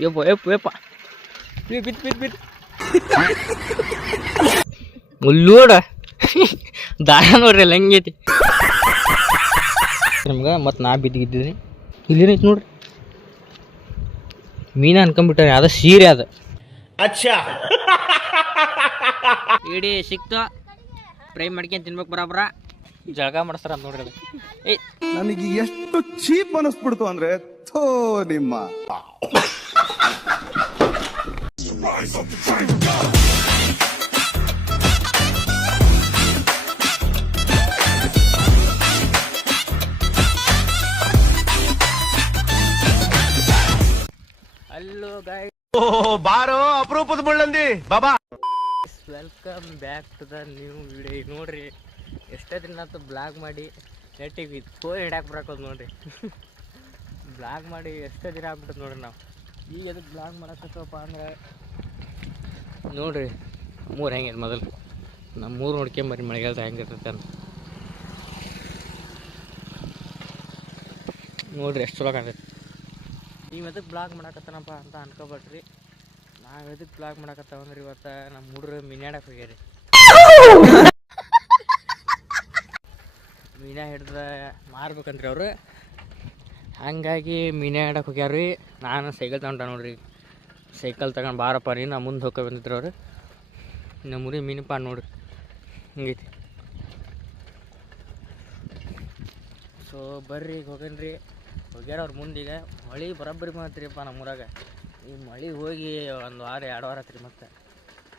ಯಪ್ಪ ಯಪ್ಪ ಯಪ್ಪ ಬಿತ್ ಉಲ್ಲೂಡ ದಾರ ನೋಡ್ರಿ ಅಲ್ಲಿ ಹೆಂಗೈತಿ ನಮ್ಗೆ ಮತ್ತು ನಾ ಬಿದ್ದಿದ್ದೀನಿ ಇಲ್ಲೇನೈತಿ ನೋಡ್ರಿ ಮೀನ ಅನ್ಕೊಂಡ್ಬಿಟ್ಟಾರೆ ಅದ ಸೀರೆ ಅದ ಅಚ್ಚಾ ಇಡೀ ಸಿಕ್ತು ಫ್ರೈ ಮಾಡ್ಕೊಂಡು ತಿನ್ಬೇಕು ಬರಾಬರ ಜಳಕ ಮಾಡಿಸ್ತಾರ ಅಂತ ನೋಡ್ರಿ ಅದು ಏಯ್ ನನಗೆ ಎಷ್ಟು ಚೀಪ್ ಅನಿಸ್ಬಿಡ್ತು ಅಂದ್ರೆ ಥೋ ನಿಮ್ಮ ಹಲೋ ಗಾಯ್ಸ್, ಬಾರೋ ಅಪರೂಪದ ಮುಳ್ಳಂದಿ ಬಾಬಾ. Welcome back to the new video. ನೋಡ್ರಿ ಎಷ್ಟೇ ದಿನ ಬ್ಲಾಗ್ ಮಾಡಿ ನೆಟ್ಟಿಗೆ ಫೋನ್ ಹಿಡ್ಯಾಕೆ ಬರಾಕೋದು ನೋಡ್ರಿ. ಬ್ಲಾಗ್ ಮಾಡಿ ಎಷ್ಟೇ ದಿನ ಆಗ್ಬಿಟ್ಟದ ನೋಡ್ರಿ. ನಾವು ಈಗ ಅದಕ್ಕೆ ಬ್ಲಾಗ್ ಮಾಡಕತ್ತಪ್ಪ ಅಂದ್ರೆ ನೋಡ್ರಿ ಮೂರು ಹೆಂಗೆ ಮೊದಲು ನಮ್ಮ ಮೂರು ನೋಡ್ಕೊಂಬರ್ರಿ ಮಳೆಗಾಲದ ಹೆಂಗಿರ್ತೈತೆ ಅಂತ ನೋಡ್ರಿ ಎಷ್ಟು ಚಲೋ ಕಾಣ್ತೈತಿ. ನೀವು ಎದಕ್ಕೆ ಬ್ಲಾಗ್ ಮಾಡಕತ್ತಾನಪ್ಪ ಅಂತ ಅನ್ಕೋಬೇಡ್ರಿ. ನಾವು ಎದಕ್ಕೆ ಬ್ಲಾಗ್ ಮಾಡಕತ್ತಾವಂದ್ರೆ ಇವತ್ತು ನಮ್ಮ ಹುಡುಗರು ಮೀನಾಡಕ್ಕೆ ಹೋಗ್ಯಾರಿ. ಮೀನ ಹಿಡ್ದು ಮಾರ್ಬೇಕಂತ್ರಿ ಅವರು. ಹಂಗಾಗಿ ಮೀನ ಹಿಡಕ್ಕೆ ಹೋಗ್ಯಾರ. ನಾನು ಸೈಕಲ್ ತಗೊಂಡ ನೋಡ್ರಿ. ಸೈಕಲ್ ತಗೊಂಡು ಬಾರಪ್ಪ ರೀ ನಾ ಮುಂದೆ ಹೋಗಿ ಬಂದಿದ್ರು ಅವರು. ನಮ್ಮ ಊರಿಗೆ ಮೀನಪ್ಪ ನೋಡ್ರಿ ಹಿಂಗೈತಿ. ಸೊ ಬರ್ರಿ ಈಗ ಹೋಗನ್ರಿ. ಹೋಗ್ಯಾರ ಅವ್ರ ಮುಂದೀಗ ಮಳೆ ಬರೋಬ್ಬರಿ ಬಂತ್ರಿಪ್ಪ ನಮ್ಮೂರಾಗ. ಈ ಮಳೆ ಹೋಗಿ ಒಂದು ವಾರ 2 ವಾರ ಆತ್ರಿ. ಮತ್ತು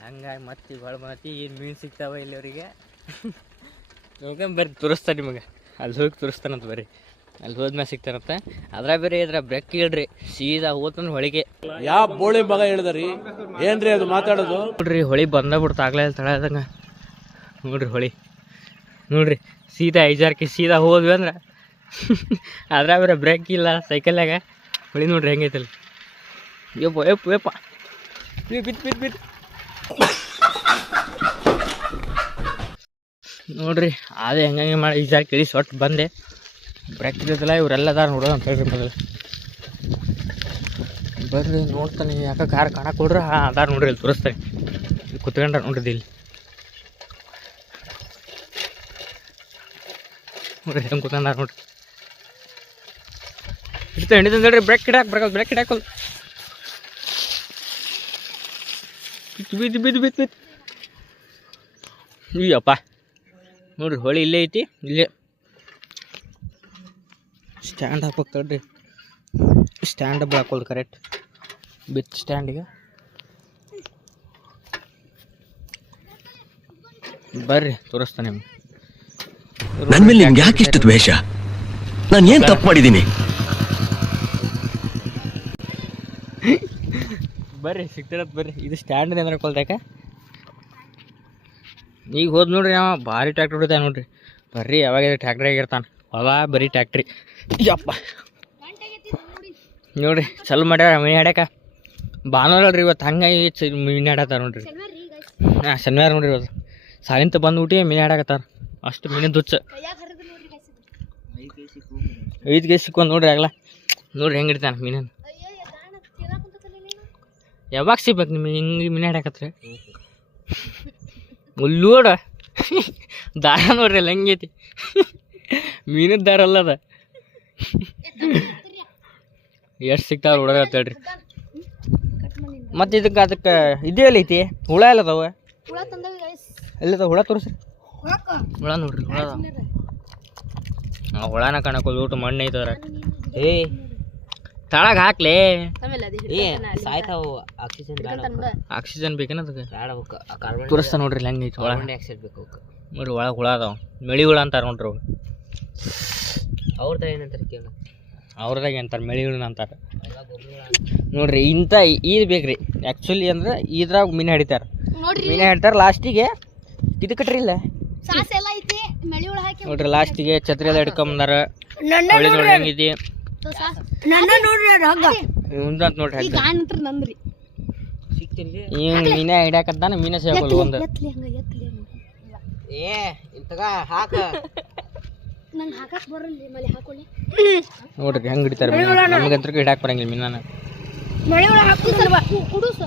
ಹಂಗಾಗಿ ಮತ್ತೆ ಈಗ ಹೊಳೆ ಬಂದತಿ. ಏನು ಮೀನು ಸಿಗ್ತಾವ ಇಲ್ಲಿ ಅವರಿಗೆ ನೋಡ್ಕೊಂಬರ್ರಿ ತೋರಿಸ್ತಾನೆ ನಿಮಗೆ. ಅಲ್ಲಿ ಹೋಗಿ ತೋರಿಸ್ತಾನಂತ ಬರ್ರಿ. ಅಲ್ಲಿ ಹೋದ್ಮೇಲೆ ಸಿಗ್ತಾನಂತ. ಅದ್ರಾಗ ಬೇರೆ ಇದ್ರ ಬ್ರೇಕ್ ಹೇಳ್ರಿ ಸೀದಾ ಹೋತಂದ್ರೆ ಹೊಳಿಗೆ. ಯಾವ ಬೋಳಿ ಮಗ ಹೇಳಿದ್ರಿ ಏನ್ರಿ ಅದು ಮಾತಾಡೋದು? ನೋಡ್ರಿ ಹೊಳಿ ಬಂದಬಿಡ್ತು ಆಗ್ಲೇ ತಳದಂಗ. ನೋಡ್ರಿ ಹೊಳಿ ನೋಡ್ರಿ ಸೀದಾ 5-6 ಸೀದಾ ಹೋದ್ವಿ ಅಂದ್ರೆ ಅದ್ರಾಗ ಬೇರೆ ಬ್ರೇಕ್ ಇಲ್ಲ ಸೈಕಲ್ನಾಗ. ಹೊಳಿ ನೋಡ್ರಿ ಹೆಂಗೈತಲ್ಲ. ಯಪ್ಪ ಯಪ್ಪ ಯಪ್ಪ ಬಿತ್ ನೋಡ್ರಿ ಅದೇ ಹೆಂಗೆ ಮಾಡಿ 5-6 ಕೇಳಿ ಸೊಟ್ಟು ಬಂದೆ. ಬ್ರೇಕ್ ಇದ್ದಲ್ಲ ಇವರೆಲ್ಲದಾರ ನೋಡೋದು ಅಂತ ಹೇಳ್ರಿ ಮೊದಲು. ಬರ್ರಿ ನೋಡ್ತಾನೆ ಯಾಕೆ ಕಾರ್ ಕಾಣಕ್ಕೆ ಕೊಡ್ರಿ. ಹಾಂ ಅದಾರ ನೋಡ್ರಿ ಇಲ್ಲಿ ತೋರಿಸ್ತಾನೆ. ಇಲ್ಲಿ ಕುತ್ಕೊಂಡ್ರ ನೋಡ್ರಿ ಇಲ್ಲಿ ನೋಡ್ರಿ ಹೆಂಗೆ ಕುತ್ಕೊಂಡಾರ ನೋಡ್ರಿ. ಹಿಡಿತಂದ್ರಿ ಬ್ರೇಕ್ ಹಿಡಾಕಲ್ ಬಿದ್ದು ಅಯ್ಯಪ್ಪ. ನೋಡ್ರಿ ಹೊಳಿ ಇಲ್ಲೇ ಐತಿ. ಇಲ್ಲೇ ಸ್ಟ್ಯಾಂಡ್ ಹಾಕ್ಬೇಕು ತಡ್ರಿ. ಸ್ಟ್ಯಾಂಡ್ ಹಾಕೋದು ಕರೆಕ್ಟ್ ಬಿತ್ತು ಸ್ಟ್ಯಾಂಡಿಗೆ. ಬರ್ರಿ ತೋರಿಸ್ತಾನೆ. ನನ್ನ ಮೇಲೆ ನಿಮ್ಗೆ ಯಾಕೆ ಇಷ್ಟು ದ್ವೇಷ? ನಾನು ಏನು ತಪ್ಪು ಮಾಡಿದ್ದೀನಿ? ಬರ್ರಿ ಸಿಗ್ತಿರತ್ ಬರ್ರಿ. ಇದು ಸ್ಟ್ಯಾಂಡ್ ಅಂದ್ರೆ ಕೊಲ್ದಾಕ ಈಗ ಹೋದ್ ನೋಡ್ರಿ. ಅವ ಭಾರಿ ಟ್ಯಾಕ್ಟ್ರಿ ಹೊಡಿತಾನೆ ನೋಡ್ರಿ. ಬರ್ರಿ ಯಾವಾಗ ಟ್ಯಾಕ್ಟ್ರಿ ಆಗಿರ್ತಾನೆ. ಹೊಲ ಬರೀ ಟ್ಯಾಕ್ಟ್ರಿ. ಯಪ್ಪ ನೋಡ್ರಿ ಚಲೋ ಮಾಡ್ಯಾರ ಮೀನು ಹಿಡ್ಯಾಕ. ಭಾನುವಾರ ಅಲ್ರಿ ಇವತ್ತು. ಹಂಗಾಗಿ ಮೀನು ಹಿಡತ್ತಾರ ನೋಡ್ರಿ. ಹಾಂ ಶನಿವಾರ ನೋಡ್ರಿ ಇವತ್ತು. ಸಾಲಿಂತ ಬಂದ್ಬಿಟ್ಟು ಮೀನು ಹಿಡಾಕತ್ತಾರ. ಅಷ್ಟು ಮೀನಿನ ದುಚ್ಚ 5 ಕೆ ಸಿಕ್ಕೊಂದು ನೋಡ್ರಿ ಆಗಲ್ಲ. ನೋಡ್ರಿ ಹೆಂಗೆ ಹಿಡಿತಾನೆ ಮೀನನ್ನು. ಯಾವಾಗ ಸಿಗ್ಬೇಕು ನಿಮಗೆ ಹಿಂಗೆ ಮೀನು ಹಿಡ್ಯಾಕತ್ರಿ? ಉಲ್ಲೂಡ ದಾರ ನೋಡ್ರಿ ಅಲ್ಲಿ ಹೆಂಗೈತಿ. ಮೀನದ ದಾರ ಅಲ್ಲದ. ಎಷ್ಟು ಸಿಗ್ತಾವ ನೋಡೋದು ಹೇಳ್ರಿ. ಮತ್ತು ಅದಕ್ಕೆ ಇದೇ ಐತಿ ಹುಳ ಎಲ್ಲದವ ಎಲ್ಲದ ಹುಳ ತೋರಿಸ್ರಿ. ಹುಳ ನೋಡ್ರಿ ಹುಳ ಅದಾವ. ಹುಳನ ಕಾಣಕೋದು ಊಟ ಮಣ್ಣು ಐತದ್ರ. ಏ ತಳಗ ಹಾಕ್ಲೇ ಸಾಯ್ತಾವು. ಆಕ್ಸಿಜನ್ ಬೇಕೇನ ಅದಕ್ಕೆ ತೋರಿಸ್ತಾ ನೋಡ್ರಿ ಹೆಂಗೆ ಐತಿ. ಒಳ ನೋಡ್ರಿ ಒಳಗೆ ಹುಳ ಅದಾವ. ಮೆಳಿ ಹುಳ ಅಂತಾರೆ ನೋಡ್ರಿ ಅವು. ಅವ್ರದಾಗ ಏನಂತಾರೆ ಕೇಳ. ಅವ್ರದಾಗ ಅಂತಾರೆ ಮೆಳಿ ಹುಳ ಅಂತಾರೆ ನೋಡ್ರಿ. ಇಂಥ ಇದು ಬೇಕ್ರಿ ಆ್ಯಕ್ಚುಲಿ ಅಂದ್ರೆ ಇದ್ರಾಗ ಮೀನು ಹಿಡಿತಾರೆ. ಮೀನು ಹಿಡ್ತಾರೆ ಲಾಸ್ಟಿಗೆ ಇದು ಕಟ್ರಿ ಇಲ್ಲ ನೋಡ್ರಿ. ಲಾಸ್ಟಿಗೆ ಛತ್ರಿ ಎಲ್ಲ ಹಿಡ್ಕೊಂಬಂದಾರ. ನೋಡ್ರಿ ಹೆಂಗೈತಿ ನೋಡ್ರಿ. ಈಗ ಮೀನ ಹಿಡ್ಯಾಕತ್ತಾನ. ಮೀನ ಸಿಗಲ್ಲ ಒಂದು. ನೋಡ್ರಿ ಹೆಂಗೆ ಹಿಡಿತಾರೆ. ನಮ್ಗಂತ್ರ ಹಿಡ್ಯಾಕ ಬರಂಗಿಲ್ಲ ಮೀನಾನ. ಮಳೆ ಒಳಗೆ ಹಾಕುದಲ್ವಾ ಕುಡುಸ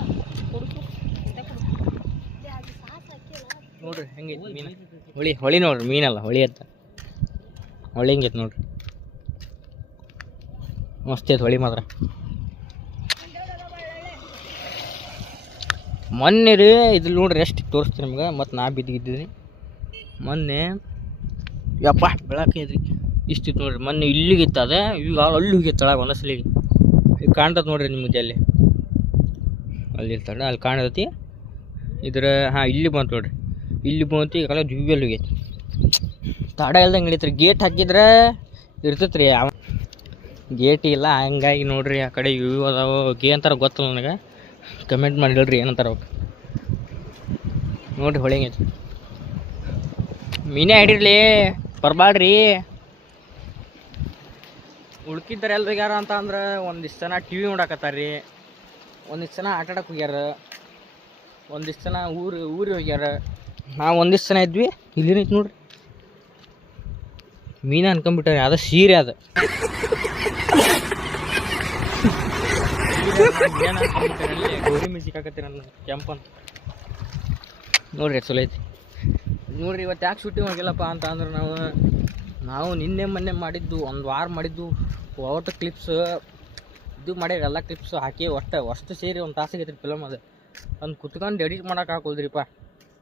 ನೋಡ್ರಿ ಹೆಂಗೈತಿ ಮೀನು ಹೊಳಿ ಹೊಳಿ ನೋಡ್ರಿ ಮೀನಲ್ಲ ಹೊಳಿ ಅಂತ ಹೊಳಿ ಹೆಂಗೈತಿ ನೋಡ್ರಿ ಮಸ್ತ್ ಐತೆ ಹೊಳಿ ಮಾತ್ರ ಮೊನ್ನೆ ರೀ ಇದು ನೋಡ್ರಿ ಎಷ್ಟು ತೋರಿಸ್ತೀನಿ ನಿಮ್ಗೆ ಮತ್ತು ನಾ ಬಿದ್ದಿದ್ದೀನಿ ಮೊನ್ನೆ ಯಪ್ಪ ಬೆಳಕೈತ್ರಿ ಇಷ್ಟಿತ್ತು ನೋಡ್ರಿ ಮೊನ್ನೆ ಇಲ್ಲಿಗೆ ಇತ್ತು ಅದೇ ಈಗ ಅಲ್ಲಿ ಹೋಗಿತ್ತು ತಳಗ ಒಂದಸಲಿಗೆ ಈಗ ಕಾಣ್ತದೆ ನೋಡ್ರಿ ನಿಮಗೆ ಅಲ್ಲಿ ಇರ್ತಾಳೆ ಅಲ್ಲಿ ಕಾಣತೈತಿ ಇದ್ರ ಹಾಂ ಇಲ್ಲಿ ಬಂತು ನೋಡ್ರಿ ಇಲ್ಲಿ ಬಂತು ಈಗೆಲ್ಲ ಜುವ್ಯಲ್ಲಿ ಹೋಗೈತಿ ತಡ ಇಲ್ದಂಗೆ ಇಳಿತ್ರಿ ಗೇಟ್ ಹಾಕಿದ್ರೆ ಇರ್ತೈತೆ ರೀ ಗೇಟ್ ಇಲ್ಲ ಹಂಗಾಗಿ ನೋಡ್ರಿ ಆ ಕಡೆ ಇವು ಅದಾವ ಗೇ ಅಂತಾರ ಗೊತ್ತಲ್ಲ ನನಗೆ ಕಮೆಂಟ್ ಮಾಡಿ ಹೇಳ್ರಿ ಏನಂತಾರ ಅವ್ಕೆ ನೋಡ್ರಿ ಹೊಳೆ ಹೆಂಗೈತಿ ಮೀನೇ ಹಿಡಿರ್ಲಿ ಬರ್ಬಾಡ್ರಿ ಉಳ್ಕಿದ್ದಾರೆ ಎಲ್ರಿಗೆ ಯಾರ ಅಂತ ಅಂದ್ರೆ ಒಂದಿಷ್ಟು ಜನ ಟಿ ವಿ ನೋಡಕತ್ತಾರ ರೀ ಒಂದಿಷ್ಟು ಜನ ಆಟ ಆಡಕ್ಕೆ ಹೋಗ್ಯಾರ ಒಂದಿಷ್ಟು ಜನ ಊರಿಗೆ ಹೋಗ್ಯಾರ ನಾವು ಒಂದಿಷ್ಟು ಜನ ಇದ್ವಿ ಇಲ್ಲೇನೈತಿ ನೋಡ್ರಿ ಮೀನ ಅನ್ಕೊಂಬಿಟ್ಟಾರೆ ಅದು ಸೀರೆ ಅದು ಗೋರಿ ಮೀನು ಸಿಕ್ಕಾಕತ್ತೀರ ನನ್ನ ಕೆಂಪಂತ ನೋಡ್ರಿ ಚಲೋ ಐತಿ ನೋಡ್ರಿ ಇವತ್ತು ಯಾಕೆ ಶೂಟಿಂಗ್ ಹೋಗಿಲ್ಲಪ್ಪ ಅಂತ ಅಂದ್ರೆ ನಾವು ನಿನ್ನೆ ಮೊನ್ನೆ ಮಾಡಿದ್ದು ಒಂದು ವಾರ ಮಾಡಿದ್ದು ಒಟ್ಟು ಕ್ಲಿಪ್ಸ್ ಇದು ಮಾಡ್ಯಾರ ಎಲ್ಲ ಕ್ಲಿಪ್ಸ್ ಹಾಕಿ ಅಷ್ಟು ಸೇರಿ ಒಂದು ತಾಸಿಗೆ ಐತ್ರಿ ಫಿಲಮ್ ಅದು ಒಂದು ಕುತ್ಕೊಂಡು ಎಡಿಟ್ ಮಾಡೋಕೆ ಹಾಕೋದ್ರಿಪ್ಪ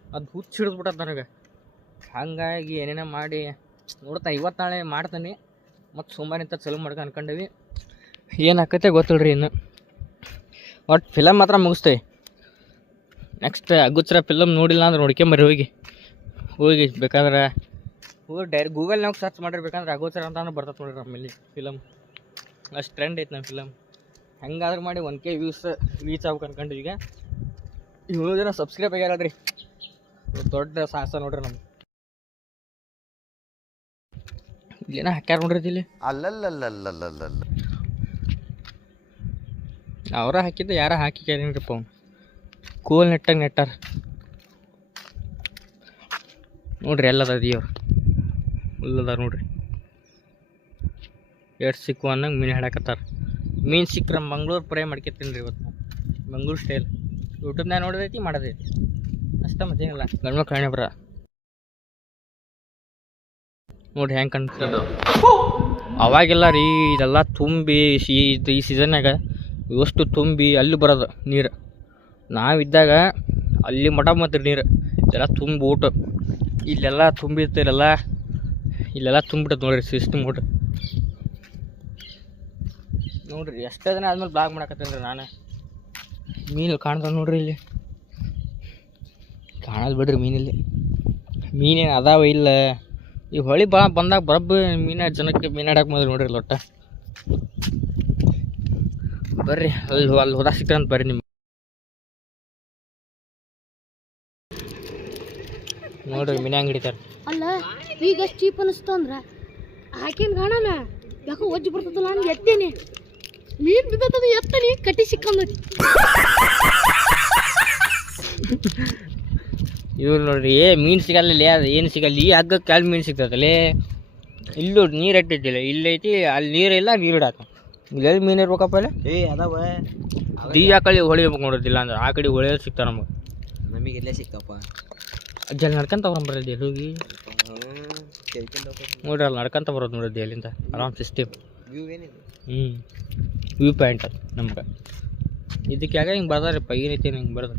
ಅದು ಹುಚ್ಚು ಹಿಡಿದ್ಬಿಟ್ಟದ ನನಗೆ ಹಾಗಾಗಿ ಏನೇನೋ ಮಾಡಿ ನೋಡ್ತಾ ಇವತ್ತು ನಾಳೆ ಮಾಡ್ತಾನೆ ಮತ್ತು ಸುಮಾರಿಂತ ಚಲೋ ಮಾಡ್ಕೊಂಡು ಅನ್ಕೊಂಡೀವಿ ಏನು ಆಕೈತೆ ಗೊತ್ತಿಲ್ರಿ ಇನ್ನು ಒಟ್ಟು ಫಿಲಮ್ ಮಾತ್ರ ಮುಗಿಸ್ತೇವೆ ನೆಕ್ಸ್ಟ್ ಅಗುಚ್ರ ಫಿಲಮ್ ನೋಡಿಲ್ಲ ಅಂದ್ರೆ ನೋಡ್ಕೊಂಬರ್ರಿ ಹೋಗಿ ಬೇಕಾದ್ರೆ ಹೋಗಿ ಗೂಗಲ್ನಾಗ ಸರ್ಚ್ ಮಾಡಿರ್ಬೇಕಂದ್ರೆ ಅಗೋಚರ ಅಂತ ಬರ್ತದೆ ನೋಡ್ರಿ ನಮ್ಮಲ್ಲಿ ಫಿಲಮ್ ಅಷ್ಟು ಟ್ರೆಂಡ್ ಐತೆ ನಮ್ಮ ಫಿಲಮ್ ಹೆಂಗಾದ್ರೂ ಮಾಡಿ 1K ರೀಚ್ ಆಗ್ಬೇಕು ಅನ್ಕೊಂಡು ಈಗ 7 ಜನ ಸಬ್ಸ್ಕ್ರೈಬ್ ಆಗ್ಯಾರಲ್ರಿ ದೊಡ್ಡ ಸಾಹಸ ನೋಡ್ರಿ ನಮ್ಗೆ ಇಲ್ಲೇನ ಹಾಕ್ಯಾರ ನೋಡ್ರಿ ಇಲ್ಲಿ ಅವರ ಹಾಕಿದ್ದು ಯಾರ ಹಾಕಿಕ್ಯಾರೇನ್ರಿಪ್ಪ ಅವ್ನು ಕೂಲ್ ನೆಟ್ಟಾರ ನೋಡ್ರಿ ಎಲ್ಲದ ದೇವ್ರು ಉಲ್ಲದ ನೋಡ್ರಿ ಎಷ್ಟು ಸಿಕ್ಕು ಅನ್ನಂಗೆ ಮೀನು ಹಿಡಕತ್ತಾರ ಮೀನು ಸಿಕ್ಕರೆ ಮಂಗ್ಳೂರು ಫ್ರೈ ಮಾಡ್ಕೊತೀನಿ ರೀ ಇವತ್ತು ಮಂಗ್ಳೂರು ಸ್ಟೈಲ್ ಯೂಟ್ಯೂಬ್ನಾಗ ನೋಡೋದೈತಿ ಮಾಡೋದೈತಿ ಅಷ್ಟ ಮತ್ತೇನಿಲ್ಲ ಗಂಡು ಮಕ್ಳು ಹಣೆ ಬರ ನೋಡ್ರಿ ಹೆಂಗೆ ಕಾಣ್ತದ ಅವಾಗೆಲ್ಲ ರೀ ಇದೆಲ್ಲ ತುಂಬಿ ಈ ಸೀಸನ್ನಾಗ ಇವಷ್ಟು ತುಂಬಿ ಅಲ್ಲಿ ಬರೋದು ನೀರು ನಾವಿದ್ದಾಗ ಅಲ್ಲಿ ಮಠ ಮತ್ತು ನೀರು ಇದೆಲ್ಲ ತುಂಬಿ ಊಟ ಇಲ್ಲೆಲ್ಲ ತುಂಬಿರ್ತಿರಲ್ಲ ಇಲ್ಲೆಲ್ಲ ತುಂಬಿಟ್ಟದ ನೋಡ್ರಿ ಸಿಸ್ಟಮ್ ಊಟ ನೋಡ್ರಿ ಎಷ್ಟೇ ದಿನ ಆದ್ಮೇಲೆ ಬ್ಲಾಗ್ ಮಾಡಕತ್ತೇನೆ ರೀ ನಾನು ಮೀನು ಕಾಣ್ತಾವ ನೋಡ್ರಿ ಇಲ್ಲಿ ಕಾಣೋದು ಬಿಡ್ರಿ ಮೀನಲ್ಲಿ ಮೀನೇನು ಅದಾವ ಇಲ್ಲ ಈ ಹೊಳಿ ಬಂದಾಗ ಬರಬ್ಬ ಜನಕ್ಕೆ ಮೀನಾಡಕ್ಕೆ ಬಂದ್ರೆ ನೋಡ್ರಿ ಲೊಟ್ಟ ಬರ್ರಿ ಅಲ್ಲಿ ಹೋದಾಗ ಸಿಕ್ತಾರಂತ ಬರ್ರಿ ನಿಮ್ಮ ನೋಡ್ರಿ ಮೀನು ಹೆಂಗೆ ಹಿಡಿತಾರೆ ಅಲ್ಲ ಈಗ ಎಷ್ಟು ಚೀಪ್ ಅನಿಸ್ತು ಅಂದ್ರೆ ಹಾಕಿನ ಕಾಣಲ್ಲ ಯಾಕೋ ಒಜ್ಜಿ ಬರ್ತದಲ್ಲ ನಾನು ಎತ್ತೇನೆ ಮೀನು ಬಿದ್ದದ ಎತ್ತನಿ ಕಟ್ಟಿ ಸಿಕ್ಕಂದತಿ ಇವ್ರು ನೋಡ್ರಿ ಮೀನು ಸಿಗಲ್ಲ ಅದು ಏನು ಸಿಗಲ್ಲ ಈ ಹಗ್ಗ ಕಾಲು ಮೀನು ಸಿಗ್ತದಲ್ಲೇ ಇಲ್ಲೂ ನೀರು ಇಟ್ಟಿದ್ದಿಲ್ಲ ಇಲ್ಲೈತಿ ಅಲ್ಲಿ ನೀರಿಲ್ಲ ನೀರು ಇಡಾಕ ಇಲ್ಲೆಲ್ಲಿ ಮೀನು ಇರ್ಬೇಕಪ್ಪ ಇಲ್ಲ ಅದಾವ ಆ ಕಡೆ ಹೊಳಿಬೇಕು ನೋಡೋದಿಲ್ಲ ಅಂದ್ರೆ ಆ ಕಡೆ ಹೊಳೆಯೋದು ಸಿಗ್ತಾವ ನಮಗೆ ಎಲ್ಲೇ ಸಿಕ್ಕಪ್ಪ ಜಲ್ ನಡ್ಕೊಂತ ಬರೋದು ಹೋಗಿ ನೋಡ್ರಿ ಅಲ್ಲಿ ನಡ್ಕೊಂತ ಬರೋದು ನೋಡೋದು ಅಲ್ಲಿಂದ ಆರಾಮ್ ಸಿಸ್ಟಮ್ ವ್ಯೂ ಪಾಯಿಂಟ್ ಅದು ನಮ್ಗೆ ಇದಕ್ಕೆ ಯಾಕೆ ಹಿಂಗೆ ಬರ್ದಾರಪ್ಪ ಏನೈತಿ ಹಿಂಗೆ ಬರ್ದು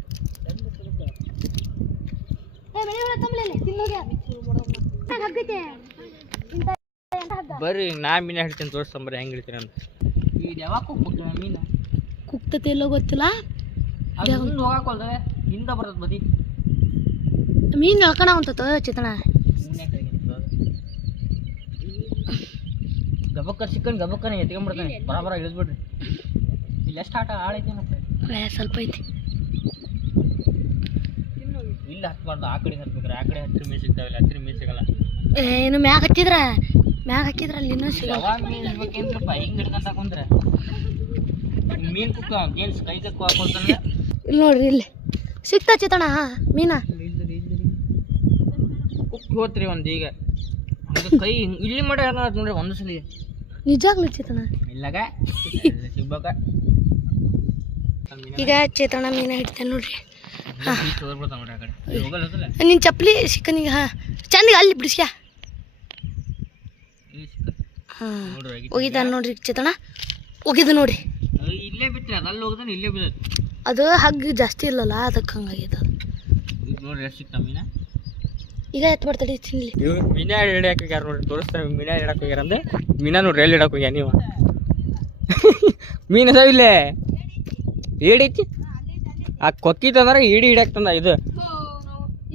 ಬರ್ರಿ ನಾ ಮೀನು ಹಿಡ್ತೀನಿ ತೋರಿಸ್ತಂಬರಿ ಹೆಂಗೆ ಹಿಡ್ತೀನಿ ಅಂತ ಈಗ ಯಾವಾಗ ಕುಕ್ಬೇಕು ಮೀನು ಕುಕ್ತತೆ ಎಲ್ಲೋ ಗೊತ್ತಿಲ್ಲ ಅದು ಮುಂದೆ ಹೋಗಾಕೋಲ್ದೆ ಹಿಂದೆ ಬರ್ತದೆ ಬದಿ ಮೀನು ನಳ್ಕಣ ಅಂತತ ಚಿತ್ರಣ ಗಬಕ್ಕ ಸಿಕ್ಕನ್ ಗಬಕ್ಕನ ಎತ್ಕೊಂಡ್ಬಿಡ್ತಾನೆ ಬರಾಬರ ಇಳಿದ್ಬಿಡ್ರಿ ಇಲ್ಲಿ ಎಷ್ಟು ಆಟ ಆಳೈತಿ ಮತ್ತೆ ಸ್ವಲ್ಪ ಐತಿ ಇಲ್ಲಿ ಹತ್ಬಾರ್ದು ಆ ಕಡೆ ಹತ್ಬೇಕ್ರಿ ಆ ಕಡೆ ಹತ್ತಿರ ಮೀನು ಸಿಗ್ತಾವಿಲ್ಲ ಹತ್ತಿರ ಮೀನು ಸಿಗಲ್ಲ ಏನು ಮ್ಯಾಗ ಹಾಕಿದ್ರ ಅಲ್ಲಿ ಇನ್ನೂ ಸಿಗಲ್ಲ ಯಾವಾಗ ಮೀನು ಇರ್ಬೇಕೇನ್ರಪ್ಪ ಹಿಂಗೆ ಹಿಡ್ಕೊಂತ ಕುಂದ್ರೆ ಮೀನು ಕುಕ್ಕ ಏನು ಕೈ ಕಕ್ಕು ಹಾಕೊಳ್ತಾನೆ ಇಲ್ಲಿ ನೋಡ್ರಿ ಇಲ್ಲಿ ಸಿಗ್ತಾ ಚಿತ್ರಣ ಮೀನ ಕುಕ್ ಹೋತ್ರಿ ಒಂದು ಈಗ ಹಂಗೆ ಕೈ ಇಲ್ಲಿ ಮಾಡಿ ನೋಡ್ರಿ ಒಂದು ಸಲ ನಿಜಾಗ್ಲಿ ಚಿತ್ರಣ ಇಲ್ಲಾಗ ಸಿಗ್ಬೇಕ ಈಗ ಚೇತನ ಮೀನ ಹಿಡ್ತೇನೆ ನೋಡ್ರಿ. ತೋರ್ಬಿಡ್ತಾವ ನೋಡ್ರಿ ಆ ಕಡೆ ಹೋಗಲ್ಲ ನಿನ್ನ ಚಪ್ಪಲಿ ಸಿಕ್ಕನಿಗೆ ಹಾಂ ಚಂದಿಗೆ ಅಲ್ಲಿ ಬಿಡಿಸ್ಯಾ ಹಾಂ ಹೋಗಿದ್ದಾನೆ ನೋಡ್ರಿ ಚೇತನ ಹೋಗಿದ್ದು ನೋಡಿ. ಇಲ್ಲೇ ಬಿತ್ರಿ ಅದು ಅಲ್ಲಿ ಹೋಗ್ದಾನೆ ಇಲ್ಲೇ ಬಿದ್ದೈತಿ. ಅದು ಹಗ್ಗ ಜಾಸ್ತಿ ಇಲ್ಲಲ್ಲ ಅದಕ್ಕೆ ಹಂಗಾಗೈತೆ ಅದು. ಈಗ ನೋಡ್ರಿ ಎಷ್ಟು ಸಿಕ್ತಾವ ಮೀನ. ಈಗ ಎತ್ತು ಮಾಡ್ತಾಡಿ ತಿನ್ಲಿ. ಮೀನ ಹಿಡಿಯಕ್ಕೆ ಹೋಗ್ಯಾರ ನೋಡ್ರಿ, ತೋರಿಸ್ತಾರೆ ಮೀನ ಹಿಡಕ್ಕೆ ಹೋಗ್ಯಾರ ಅಂದ್ರೆ. ಮೀನ ನೋಡ್ರಿ ಎಲ್ಲಿ ಹಿಡಕ್ಕೆ ಹೋಗ್ಯಾರ ನೀವು. ಮೀನು ಅದಾವ ಇಲ್ಲೇ ಏಡೈತಿ ಆ ಕೊಕ್ಕಿತಂದ್ರೆ ಇಡಿ ಹಿಡಕ್ತಂದ ಇದು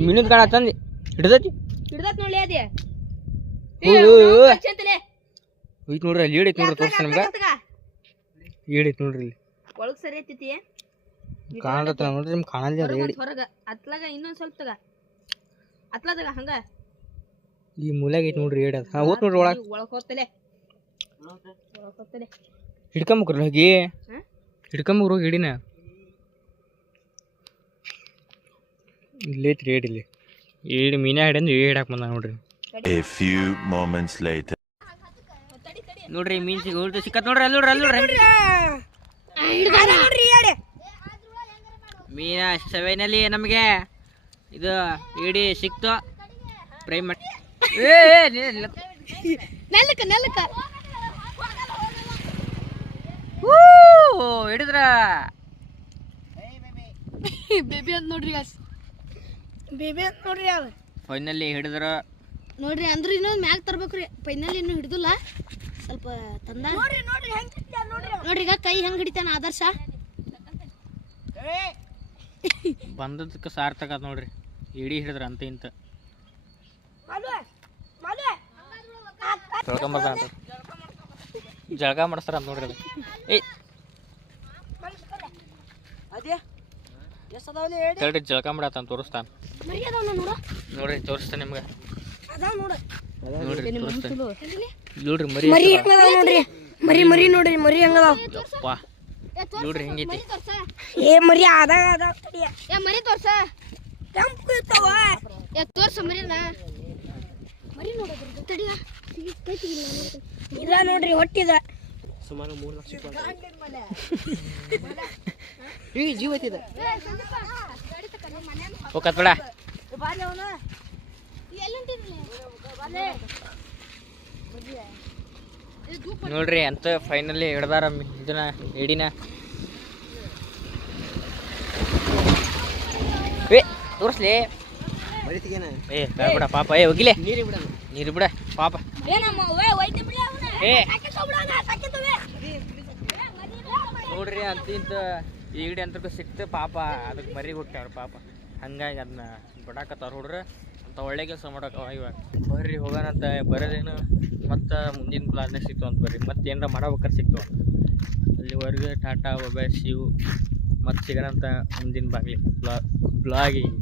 ಮೀನದ ಕಾಣ ತಂದು ಹಿಡ್ದೈತಿ ನೋಡಿ ಅದೇ ಹೋಯ್ತು ನೋಡ್ರಿ ಅಲ್ಲಿ ಏಡೈತಿ ನೋಡ್ರಿ ತೋರಿಸ್ತಾನೆ ನಿಮ್ಗೆ. ಏಡೈತಿ ನೋಡ್ರಿ ಇಲ್ಲಿ ಒಳಗೆ ಸರಿ ಐತಿ ಕಾಣತ್ತ ನೋಡ್ರಿ ನಿಮ್ಗೆ ಕಾಣಲ್ಲ ಅದು ಏಡಿ. ಹೊರಗೆ ಅತ್ಲಾಗ ಇನ್ನೊಂದು ಸ್ವಲ್ಪ ತಗ ಅತ್ಲಾದಾಗ ಹಂಗ ಈ ಮೂಲೆಗೆ ಐತಿ ನೋಡ್ರಿ ಏಡಿ ಅದು. ಹಾಂ ಹೋತ್ ನೋಡ್ರಿ ಒಳಗೆ ಒಳಗೆ ಹೋಗ್ತಲೆ ಹಿಡ್ಕೊಂಬಕ್ರಿ ಹೋಗಿ ಹಿಡ್ಕೊಂಬಕ್ರು ಹೋಗಿ ಹಿಡಿನ ಇಲ್ಲೈತ್ರಿ ಏಡಿ ಇಲ್ಲಿ. ಏಡಿ ಮೀನ ಹಿಡಿದ್ರೆ ಏಡಿ ಹಿಡಕ್ಕೆ ಬಂದ ನೋಡ್ರಿ. A few moments later. ನೋಡ್ರಿ ಮೀನ್ ಸಿಕ್ಕತ್ ನೋಡ್ರಿ ಅಲ್ಲಿ ನೋಡ್ರಿ ಅಲ್ಲಿ ನೋಡ್ರಿ ಮೀನ ಸೆವೆನಲ್ಲಿ ನಮಗೆ ಇದು ಏಡಿ ಸಿಕ್ತು ಫ್ರೈ ಮಾಡಿ. ನೆಲಕ್ಕ ನೆಲಕ್ಕ ಹಿಡಿದ್ರ ಬೇಬಿ ಅಂತ ನೋಡ್ರಿ ಬೇಬಿ ಅಂತ ನೋಡ್ರಿ ಅವ ಫೈನಲ್ಲಿ ಹಿಡಿದ್ರ ನೋಡ್ರಿ ಅಂದ್ರೆ ಇನ್ನೊಂದು ಮ್ಯಾಗ ತರ್ಬೇಕ್ರಿ. ಫೈನಲ್ ಇನ್ನೂ ಹಿಡಿದಿಲ್ಲ ಸ್ವಲ್ಪ ತಂದ ನೋಡ್ರಿ ಈಗ ಕೈ ಹೆಂಗ್ ಹಿಡಿತಾನ ಆದರ್ಶ. ಬಂದದಕ್ಕೆ ಸಾರ್ಥಕ ನೋಡ್ರಿ ಏಡಿ ಹಿಡಿದ್ರ ಅಂತ ಇಂತ ತೊಳ್ಕೊಂಬರ್ತಾನ ಜಳಕ ಮಾಡಿಸ್ತಾರ ಅಂತ ನೋಡ್ರಿ ಅದು. ಹೇಳ್ರಿ ಜಳಕ ಮಾಡತ್ತ ತೋರಿಸ್ತಾನ ನೋಡ್ರಿ ತೋರಿಸ್ತಾನೆ ನಿಮ್ಗೆ. ನೋಡ್ರಿ ತೋರಿಸ್ತಾನೆ ನೋಡ್ರಿ ಮರಿ ಮರಿ ಮರಿ ನೋಡ್ರಿ ಮರಿ ಹಂಗದಾವ. ಯಪ್ಪ ನೋಡ್ರಿ ಹೆಂಗೈತಿ ಏ ಮರಿ ಆದಾಗ ಮರಿ ತೋರ್ಸ ತೋರ್ಸ ಮರಿನ ಮರಿ ನೋಡೋದು ತಡಿಯ ಇಲ್ಲ ನೋಡ್ರಿ ಹೊಟ್ಟಿದ ಸುಮಾರು 3 ಲಕ್ಷ ಈಗ ಜೀವ ಐತಿದ ಹೋಗತ್ ಬೇಡ ನೋಡ್ರಿ ಅಂತ ಫೈನಲಿ ಹಿಡ್ದಾರ ಇದನ್ನ ಏಡಿನ. ಏ ತೋರಿಸ್ಲಿ ಏ ಬೇಡ ಪಾಪ ಏ ಹೋಗಿಲೆ ನೀರು ಬಿಡ ಪಾಪ ಏ ನೋಡ್ರಿ ಅಂತ ಇಂತ ಈಗಡೆ ಅಂತಕ್ಕೂ ಸಿಕ್ತು ಪಾಪ ಅದಕ್ಕೆ ಮರಿ ಹುಟ್ಟ್ಯಾವ್ರ ಪಾಪ. ಹಂಗಾಗಿ ಅದನ್ನ ಬಿಡಾಕತ್ತಾರ ಹುಡ್ರ ಅಂತ ಒಳ್ಳೆ ಕೆಲಸ ಮಾಡಕ್ಕವ ಇವಾಗ. ಬರ್ರಿ ಹೋಗೋಣಂತ ಬರೋದೇನು ಮತ್ತು ಮುಂದಿನ ಪ್ಲಾನ್ನೇ ಸಿಕ್ತು ಅಂತ ಬರ್ರಿ ಮತ್ತೆ ಏನಾರ ಮಾಡ್ಬೇಕಾರೆ ಸಿಕ್ತು. ಅಲ್ಲಿವರೆಗೆ ಟಾಟಾ ಬಾಯ್ ಶಿವ್ ಮತ್ತೆ ಸಿಗೋಣಂತ ಮುಂದಿನ ಬ್ಲಾಗಿಗೆ.